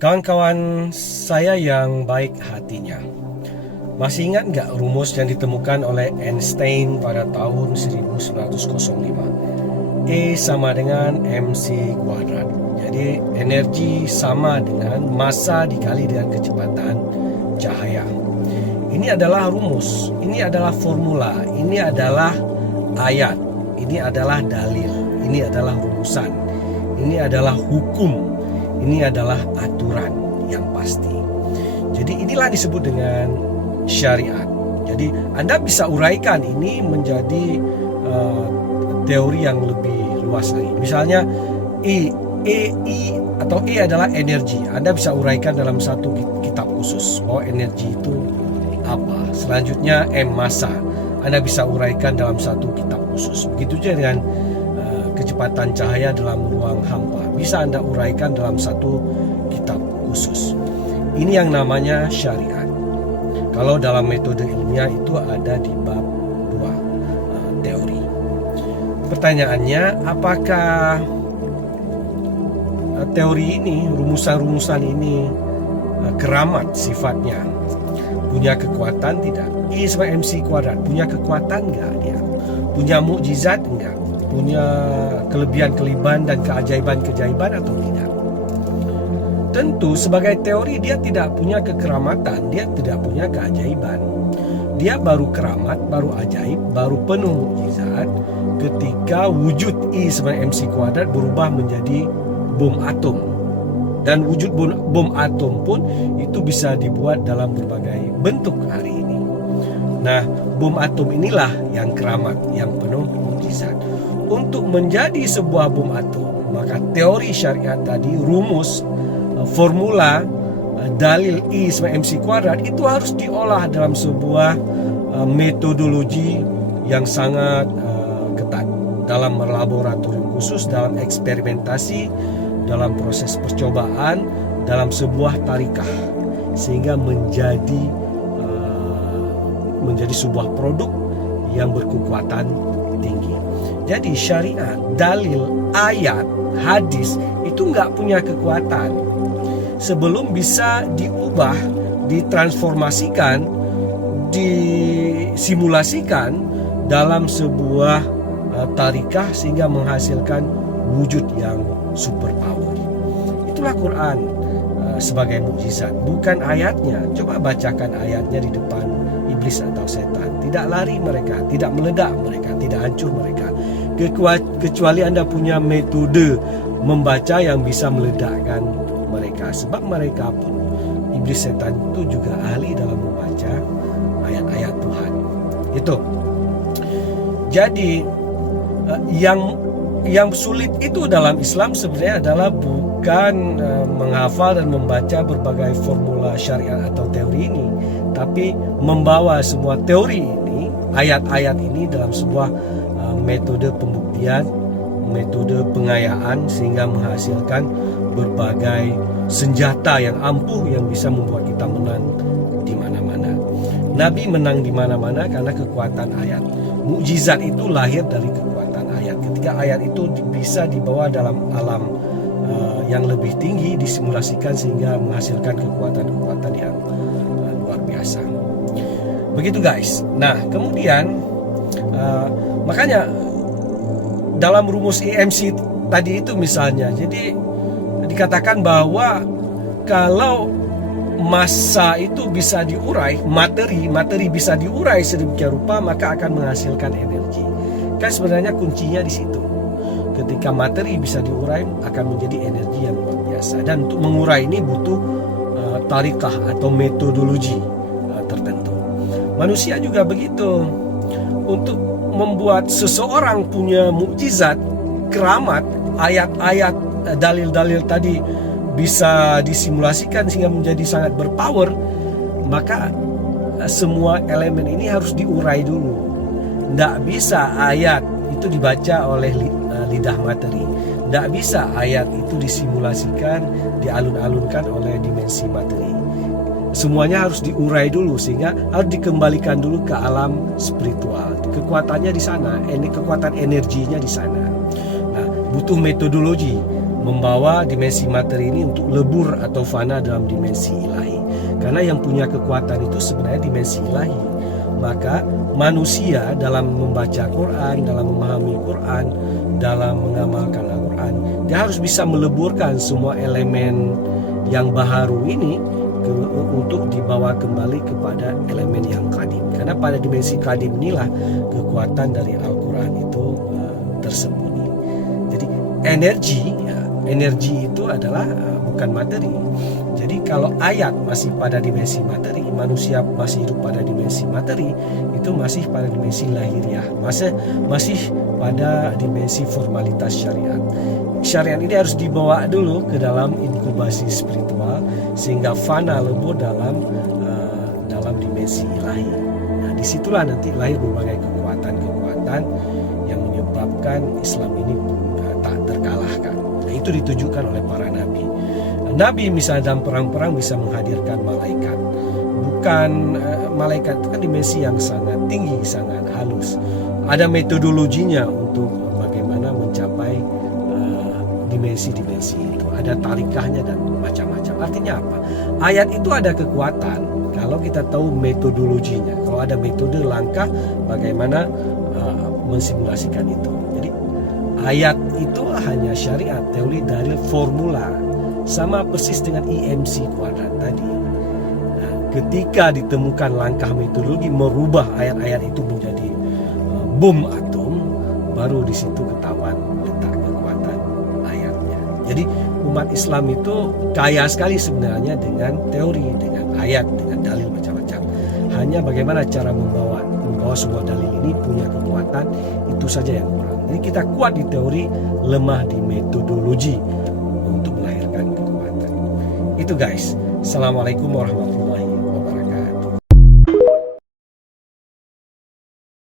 Kawan-kawan saya yang baik hatinya, masih ingat nggak rumus yang ditemukan oleh Einstein pada tahun 1905? E sama dengan mc kuadrat. Jadi energi sama dengan massa dikali dengan kecepatan cahaya. Ini adalah rumus, ini adalah formula, ini adalah ayat, ini adalah dalil, ini adalah rumusan, ini adalah hukum, ini adalah aturan yang pasti. Jadi inilah disebut dengan syariat. Jadi Anda bisa uraikan ini menjadi teori yang lebih luas lagi. Misalnya I atau E adalah energi. Anda bisa uraikan dalam satu kitab khusus. Oh, energi itu apa? Selanjutnya M, massa. Anda bisa uraikan dalam satu kitab khusus. Begitu juga dengan kecepatan cahaya dalam ruang hampa. Bisa Anda uraikan dalam satu kitab khusus. Ini yang namanya syariat. Kalau dalam metode ilmiah itu ada di bab 2, teori. Pertanyaannya, apakah teori ini, rumusan-rumusan ini keramat sifatnya? Punya kekuatan tidak? I sama mc kuadrat punya kekuatan enggak dia? Punya mukjizat enggak? Punya kelebihan-kelebihan dan keajaiban-keajaiban atau tidak? Tentu sebagai teori dia tidak punya kekeramatan, dia tidak punya keajaiban. Dia baru keramat, baru ajaib, baru penuh mukjizat ketika wujud I sama mc kuadrat berubah menjadi bom atom. Dan wujud bom atom pun itu bisa dibuat dalam berbagai bentuk hari ini. Nah, bom atom inilah yang keramat, yang penuh mukjizat. Untuk menjadi sebuah bom atom, maka teori syariat tadi, rumus, formula, dalil I sama mc kuadrat itu harus diolah dalam sebuah metodologi yang sangat ketat, dalam laboratorium khusus, dalam eksperimentasi, dalam proses percobaan, dalam sebuah tarikah, sehingga menjadi sebuah produk yang berkekuatan tinggi. Jadi syariat, dalil, ayat, hadis itu nggak punya kekuatan sebelum bisa diubah, ditransformasikan, disimulasikan dalam sebuah tarikah sehingga menghasilkan wujud yang super power. Itulah Quran sebagai mukjizat, bukan ayatnya. Coba bacakan ayatnya di depan iblis atau setan. Tidak lari mereka, tidak meledak mereka, tidak hancur mereka. Kecuali Anda punya metode membaca yang bisa meledakkan mereka. Sebab mereka pun, iblis setan itu juga ahli dalam membaca ayat-ayat Tuhan. Itu. Jadi yang sulit itu dalam Islam sebenarnya adalah bukan menghafal dan membaca berbagai formula syariat atau teori ini, tapi membawa semua teori ini, ayat-ayat ini dalam sebuah metode pembuktian, metode pengayaan, sehingga menghasilkan berbagai senjata yang ampuh yang bisa membuat kita menang di mana-mana. Nabi menang di mana-mana karena kekuatan ayat. Mukjizat itu lahir dari kekuatan ayat. Ketika ayat itu bisa dibawa dalam alam yang lebih tinggi, disimulasikan sehingga menghasilkan kekuatan-kekuatan yang luar biasa. Begitu guys. Nah, kemudian makanya dalam rumus EMC tadi itu misalnya, jadi dikatakan bahwa kalau massa itu bisa diurai, materi bisa diurai sedemikian rupa, maka akan menghasilkan energi. Kan sebenarnya kuncinya di situ. Ketika materi bisa diurai, akan menjadi energi yang luar biasa. Dan untuk mengurai ini butuh tarikah atau metodologi tertentu. Manusia juga begitu. Untuk membuat seseorang punya mukjizat, keramat, ayat-ayat, dalil-dalil tadi bisa disimulasikan sehingga menjadi sangat berpower, maka semua elemen ini harus diurai dulu. Tidak bisa ayat itu dibaca oleh lidah materi. Tidak bisa ayat itu disimulasikan, dialun-alunkan oleh dimensi materi. Semuanya harus diurai dulu sehingga harus dikembalikan dulu ke alam spiritual. Kekuatannya di sana, kekuatan energinya di sana. Nah, butuh metodologi. membawa dimensi materi ini untuk lebur atau fana dalam dimensi ilahi. Karena yang punya kekuatan itu sebenarnya dimensi ilahi. Maka manusia dalam membaca Quran, dalam memahami Quran, dalam mengamalkan Al-Quran, dia harus bisa meleburkan semua elemen yang baharu ini untuk dibawa kembali kepada elemen yang kadim. Karena pada dimensi kadim inilah kekuatan dari Al-Quran itu tersembunyi. Jadi energi itu adalah bukan materi. Jadi kalau ayat masih pada dimensi materi, manusia masih hidup pada dimensi materi, itu masih pada dimensi lahiriah, masih pada dimensi formalitas syariat. Syariat ini harus dibawa dulu ke dalam inkubasi spiritual sehingga fana lebur dalam dimensi ilahi. Nah, disitulah nanti lahir berbagai kekuatan-kekuatan yang menyebabkan Islam ini tak terkalahkan. Nah, itu ditujukan oleh para nabi. Nabi misalnya dalam perang-perang bisa menghadirkan malaikat. Bukan malaikat itu kan dimensi yang sangat tinggi, sangat halus. Ada metodologinya untuk bagaimana mencapai dimensi-dimensi itu. Ada tarikahnya dan macam-macam. Artinya apa? Ayat itu ada kekuatan kalau kita tahu metodologinya. Kalau ada metode langkah bagaimana mensimulasikan itu. Jadi ayat itu hanya syariat, teori dari formula. Sama persis dengan IMC kuadrat tadi. Nah, ketika ditemukan langkah metodologi merubah ayat-ayat itu menjadi bom atom, baru di situ ketahuan letak kekuatan ayatnya. Jadi umat Islam itu kaya sekali sebenarnya dengan teori, dengan ayat, dengan dalil macam-macam. Hanya bagaimana cara membawa semua dalil ini punya kekuatan, itu saja yang kurang. Jadi kita kuat di teori, lemah di metodologi untuk melahirkan kekuatan. Itu guys. Assalamualaikum warahmatullahi wabarakatuh.